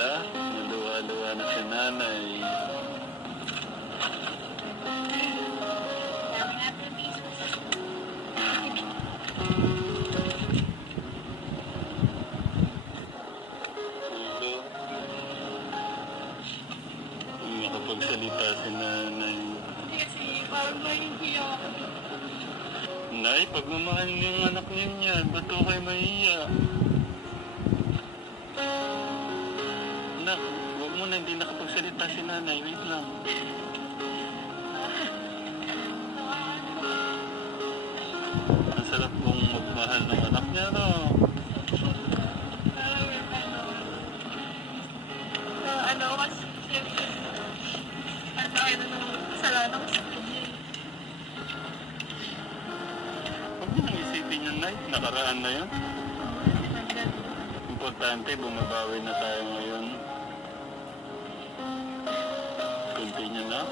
Hala, naluwa-luwa na si nanay. Makapagsalita si nanay. Kasi parang mahihiya ako. Nay, pagmamahal niyo yung anak niyo niyan, ba't ko kayo mahiya? Anak, huwag mo na, hindi nakapagsalita si nanay. Wait lang. Ang sarap mong magmahal ng anak niya, no? Kasi siyempre, ito nung kasalanan ko sa kanya. Huwag niyo nang isipin yun, Nay. Nakaraan na yun. Importante, bumabawi na tayo ngayon. Continue na.